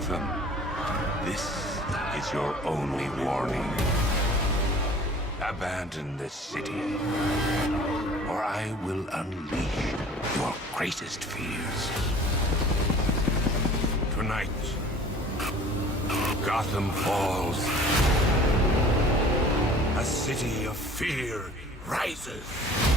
Gotham, this is your only warning. Abandon this city, or I will unleash your greatest fears. Tonight, Gotham falls. A city of fear rises.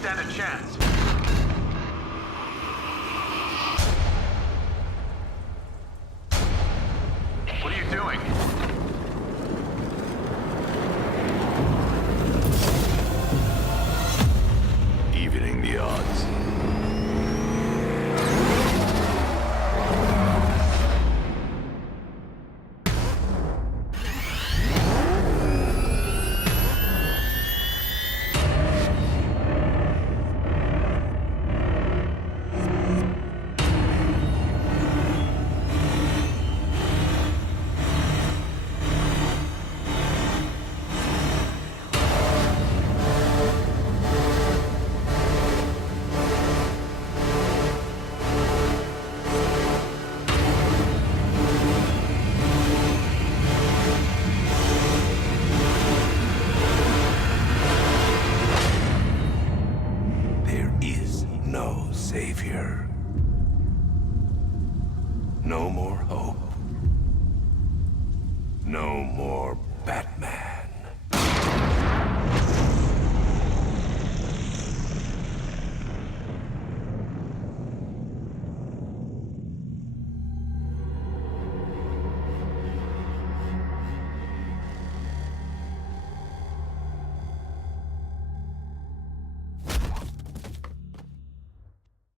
Stand a chance. What are you doing? Evening the odds. Savior. No more hope. No more